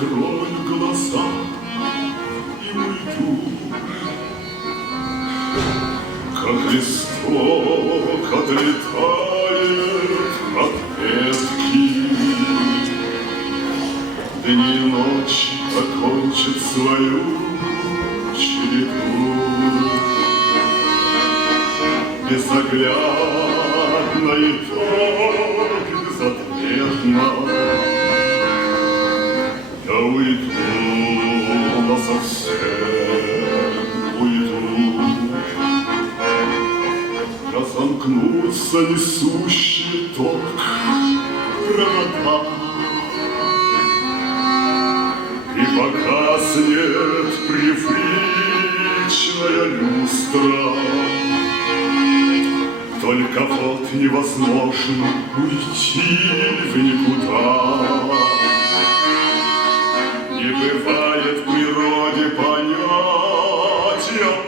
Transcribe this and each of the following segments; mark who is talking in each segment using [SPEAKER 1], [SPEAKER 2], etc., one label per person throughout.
[SPEAKER 1] Я однажды закрою глаза и уйду, Как листок отлетает от ветки. Дни и ночи окончат свою череду. Безоглядно и так безответно уйду насовсем, уйду Разомкнутся несущий ток провода И погаснет привычная люстра Только вот невозможно уйти в никуда Не бывает в природе понятия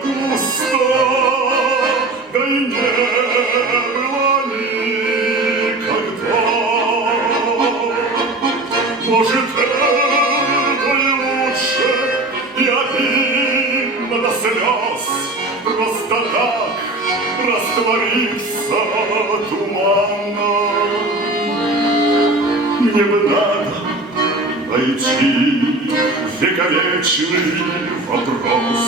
[SPEAKER 1] пусто Да и не было никогда может, это и лучше, и обидно до слез, Просто так раствориться туманно. Мне бы надо найти вековечный вопрос,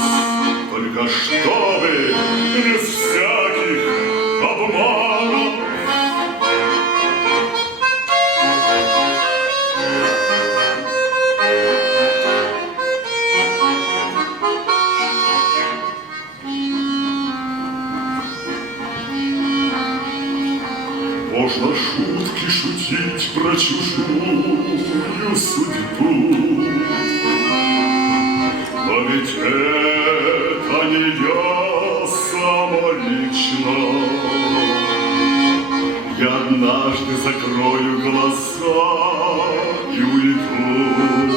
[SPEAKER 1] Только чтобы без всяких обманов. Можно шутки шутить про чужую не самолично. Я однажды закрою глаза и уйду.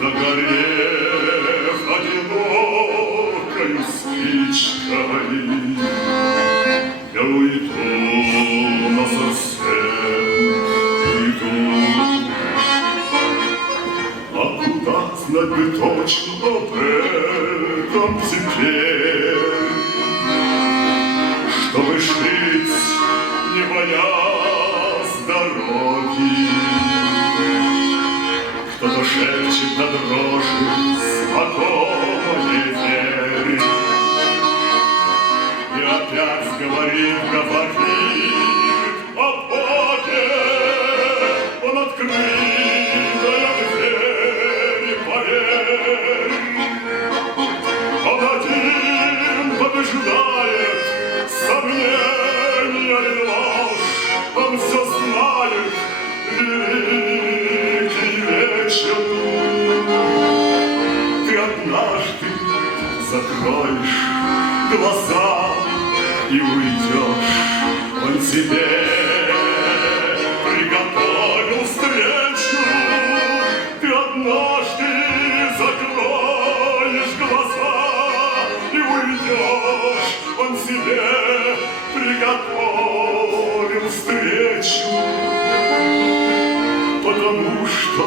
[SPEAKER 1] Догорев одинокою спичкой, Кто-то шепчет на дрожи знакомые верь. И опять говорит, говорит и уйдешь. Он тебе приготовил встречу. Ты однажды закроешь глаза и уйдешь. Он тебе приготовил встречу. Потому что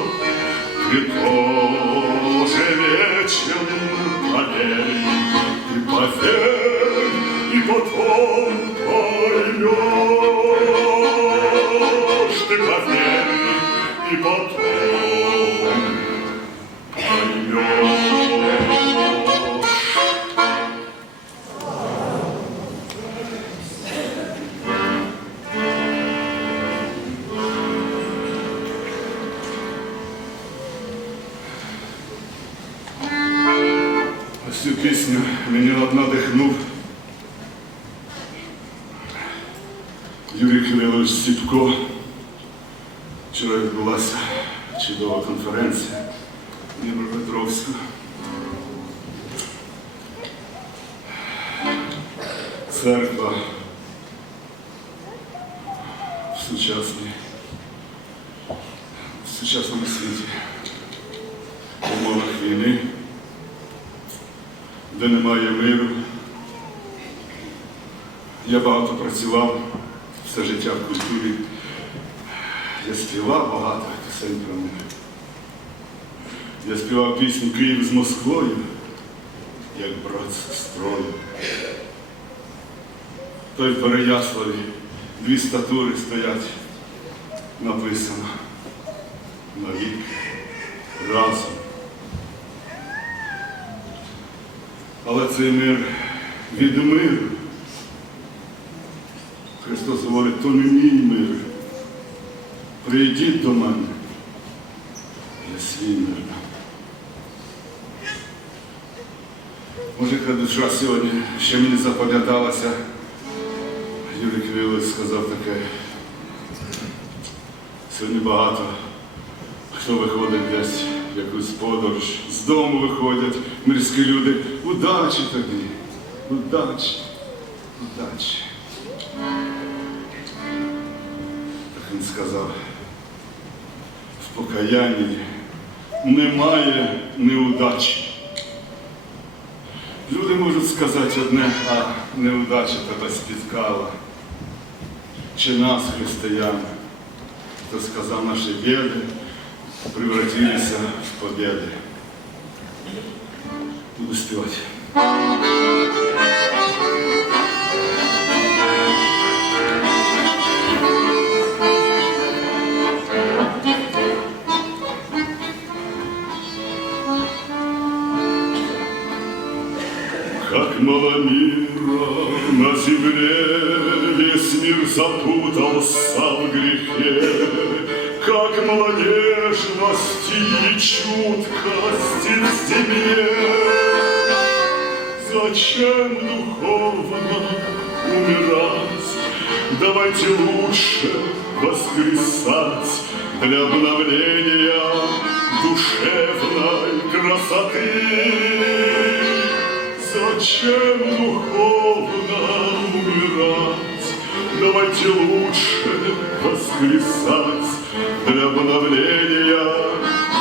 [SPEAKER 1] ты тоже вечен, поверь, ты поверь, потом поймешь, ты поверь, и потом Юрій Кирилович Сіпко. Вчора відбулася чудова конференція в Дніпропетровську. Церква в сучасній, в сучасному світі, в умовах війни, де немає миру. Я багато працював все життя в культурі. Я співав багато пісень про них. Я співав пісню Київ з Москвою, як брат з сестрою. Той в Переяславі дві статури стоять, написано навік разом. Але цей мир від миру. Христос говорить, то не мій мир. Прийдіть до мене. Я свій мир дам. Мужика душа сьогодні, що мені запам'яталася, Юрій Кирилович сказав таке. Сьогодні багато хто виходить десь якусь подорож, з дому виходять мирські люди. Удачі тобі, удачі, удачі. Він сказав, в покаянні немає неудачі. Люди можуть сказати одне, а неудача тебе спіткала. Чи нас, християн, хто сказав наші біди, превратилися в победы. Буду спевать. Запутался в грехе. Как мало нежности и чуткости в себе. Зачем духовно умирать? Давайте лучше воскресать Для обновления душевной красоты. Зачем духовно Давайте лучше воскресать Для обновления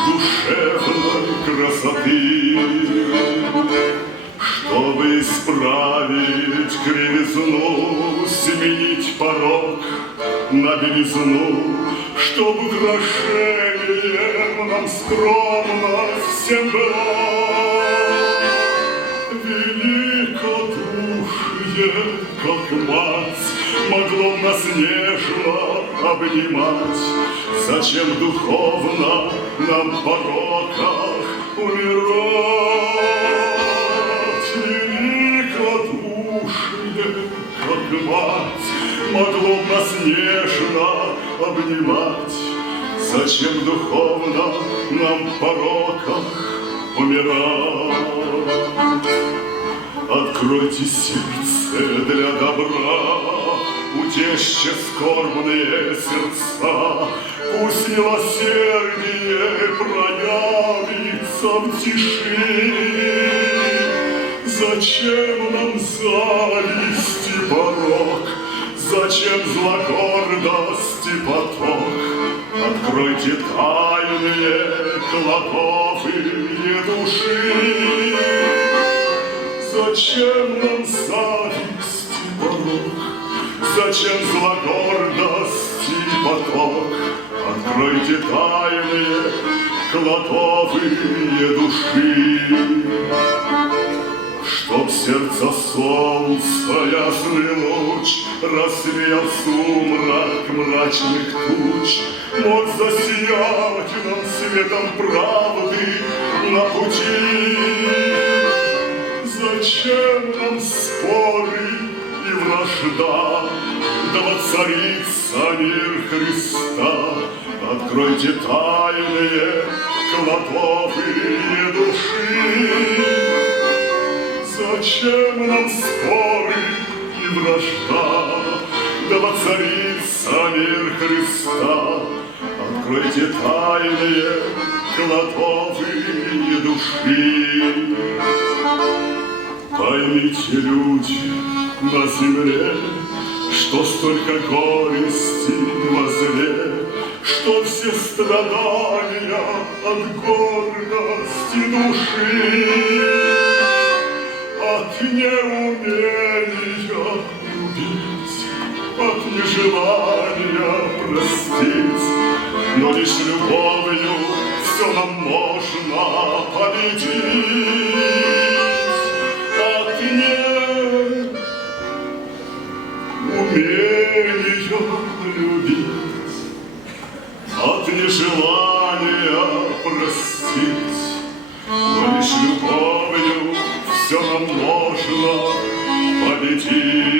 [SPEAKER 1] душевной красоты. Чтобы исправить кривизну, Сменить порог на белизну, Чтоб украшением нам скромность всем была. Великодушие, как мать, Могло нас нежно обнимать. Зачем духовно нам в пороках умирать? Великодушие, как мать, Могло нас нежно обнимать. Зачем духовно нам в пороках умирать? Откройте сердце для добра, Утешьте скорбные сердца, Пусть милосердие проявится в тиши. Зачем нам зависть и порог? Зачем зла гордость и поток? Откройте тайные кладовые души. Зачем нам зависть и порог? Зачем зла гордость и поток? Откройте тайные кладовые души. Чтоб сердце солнца ясный луч Рассеял сумрак мрачных туч Мог засиять нам светом правды на пути Зачем нам споры и вражда Да воцарится мир Христа. Откройте тайные кладовые души. Зачем нам споры и вражда? Да воцарится мир Христа. Откройте тайные кладовые души. Поймите, люди на земле, Что столько горести во зле, Что все страдания от гордости души, От неумения любить, От нежелания простить, но лишь любовью ее любить От нежелания простить Но любовью все нам можно победить